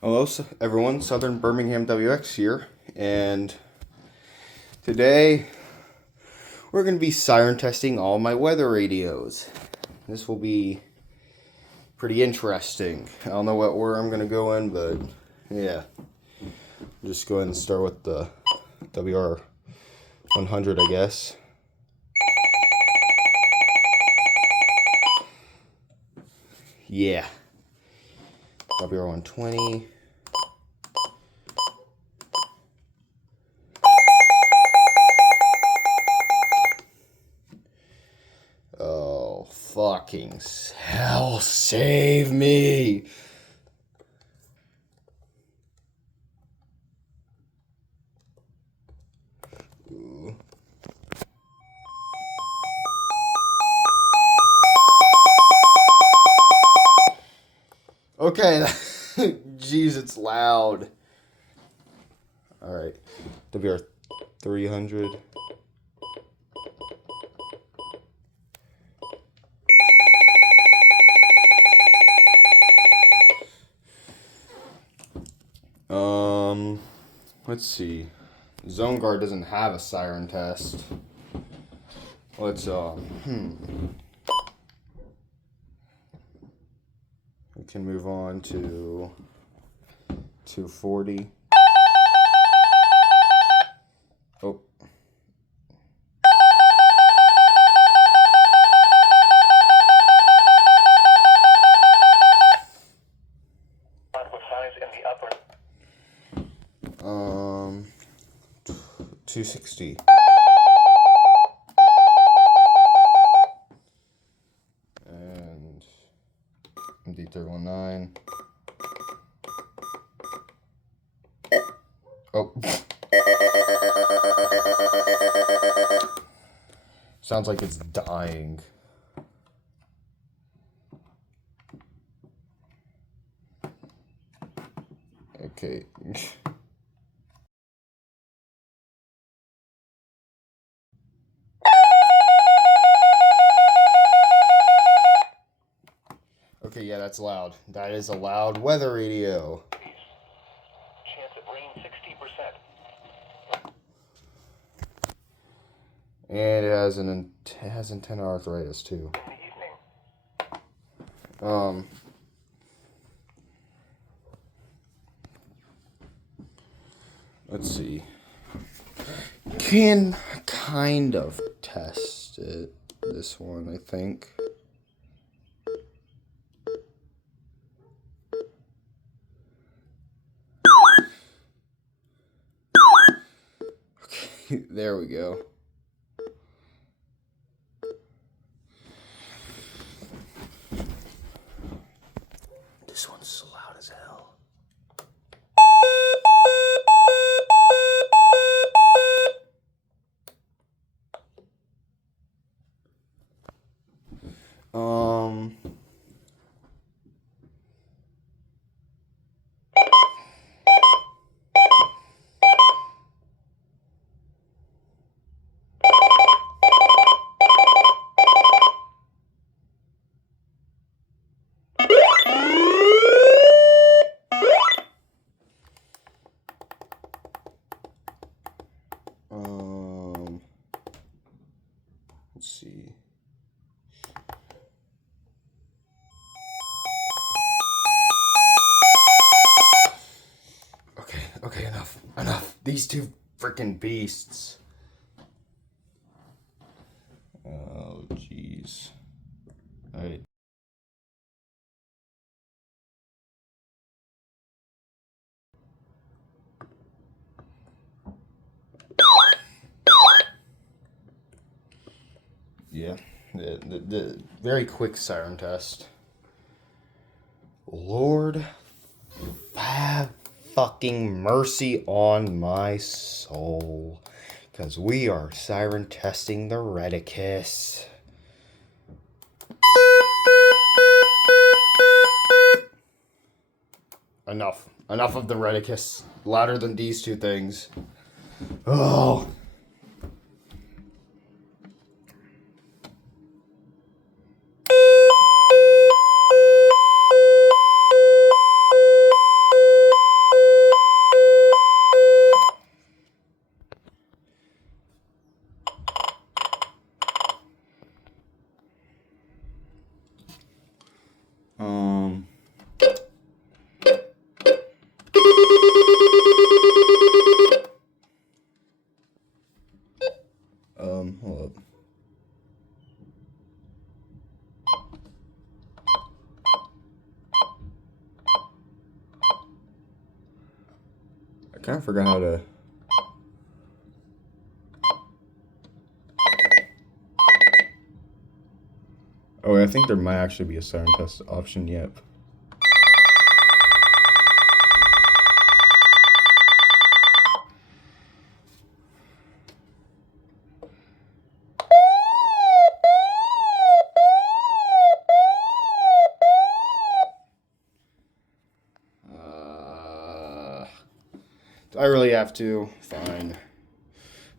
Hello, everyone. Southern Birmingham WX here, and today we're going to be siren testing all my weather radios. This will be pretty interesting. I don't know what order I'm going to go in, but yeah. Just go ahead and start with the WR100, I guess. Yeah. WR120. Oh, fucking hell, save me! Ooh. Okay, jeez, it's loud. Alright, WR300. Let's see. Zone Guard doesn't have a siren test. Let's, we can move on to 240. Oh. Um, 260. And D319. Oh. Sounds like it's dying. Okay. Okay, yeah, that's loud. That is a loud weather radio. Chance of rain 60%. And it has antenna arthritis too. In the evening. Let's see. Can kind of test it. This one, I think. Okay, there we go. This one's loud as hell. Um. Let's see. Okay, enough. These two freaking beasts. Oh, jeez. Alright. Yeah, the very quick siren test. Lord, have fucking mercy on my soul, because we are siren testing the Redicus. Enough of the Redicus. Louder than these two things. Oh. kind of forgot how to. Oh, I think there might actually be a siren test option. Yep. Do I really have to? Fine.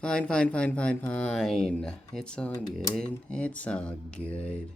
Fine. It's all good. It's all good.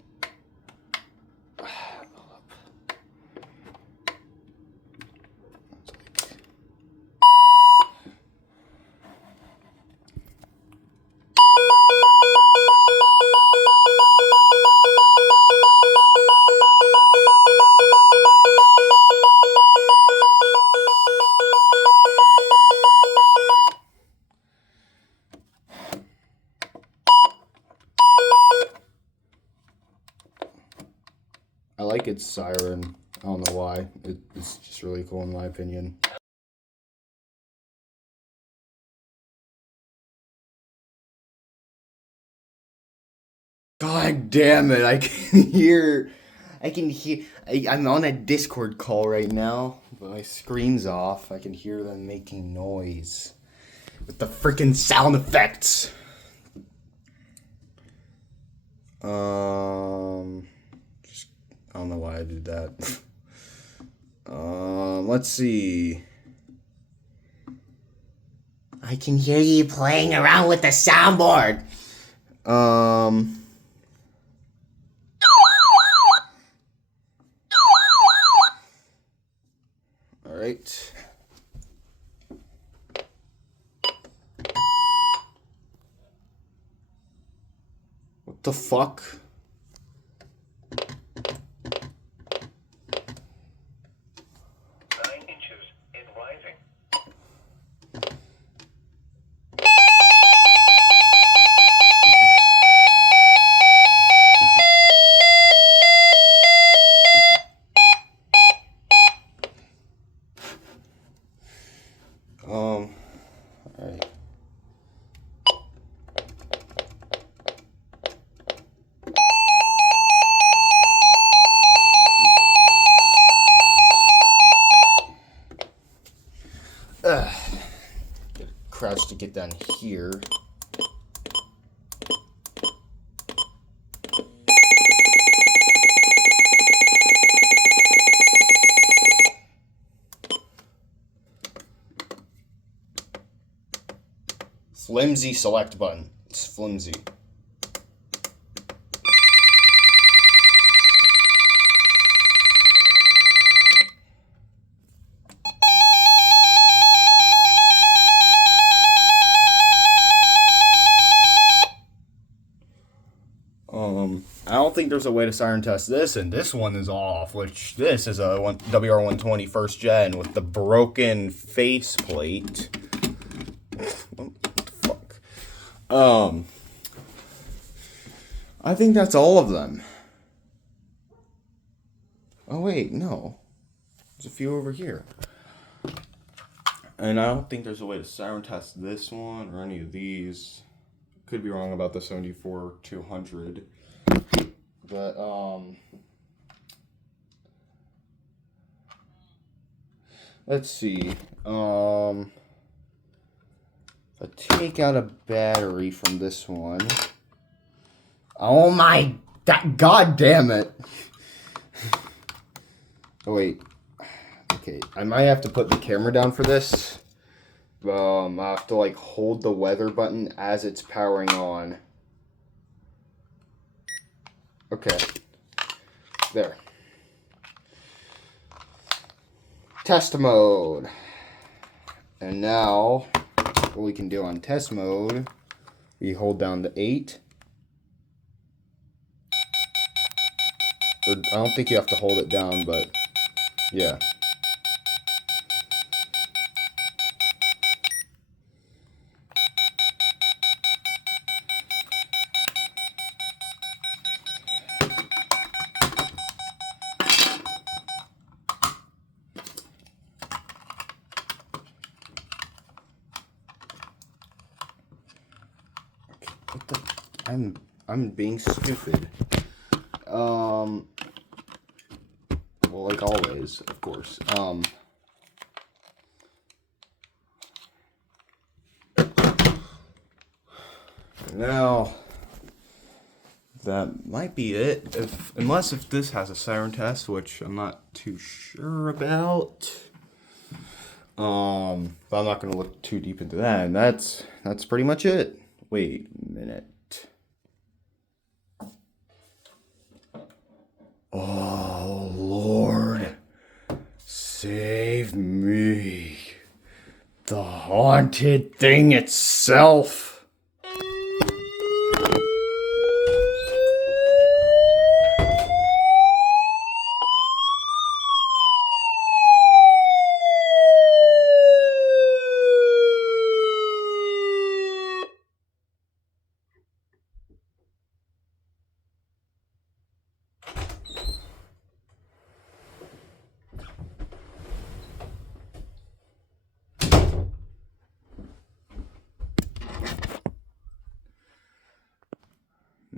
I like its siren. I don't know why. It's just really cool in my opinion. God damn it, I can hear. I'm on a Discord call right now, but my screen's off. I can hear them making noise with the freaking sound effects. I don't know why I did that. Let's see. I can hear you playing around with the soundboard. All right. What the fuck? All right. Crouch to get down here. Flimsy select button. It's flimsy. I don't think there's a way to siren test this, and this one is off, which this is a WR120 first gen with the broken faceplate. What the fuck? I think that's all of them. Oh wait, no. There's a few over here. And I don't think there's a way to siren test this one or any of these. Could be wrong about the 74-200. But, let's see. If I take out a battery from this one. Oh my, god damn it. Oh wait. Okay, I might have to put the camera down for this. I have to like hold the weather button as it's powering on. Okay. There. Test mode. And now, what we can do on test mode, we hold down the 8. Or, I don't think you have to hold it down, but yeah. I'm being stupid. Well, like always, of course. Now, that might be it. Unless if this has a siren test, which I'm not too sure about. But I'm not gonna look too deep into that. And that's pretty much it. Wait a minute. Oh Lord, save me. The haunted thing itself.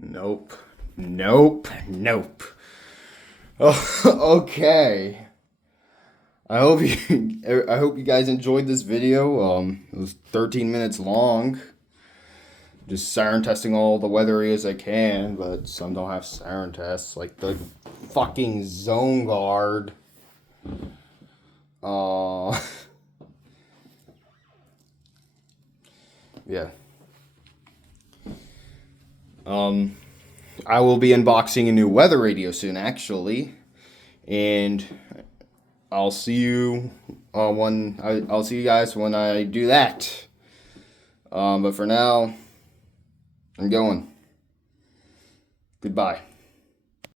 Nope. Nope. Nope. Oh, okay. I hope you guys enjoyed this video. It was 13 minutes long. Just siren testing all the weather areas I can, but some don't have siren tests, like the fucking zone guard. Yeah. I will be unboxing a new weather radio soon, actually, and I'll see you I'll see you guys when I do that. But for now, I'm going. Goodbye.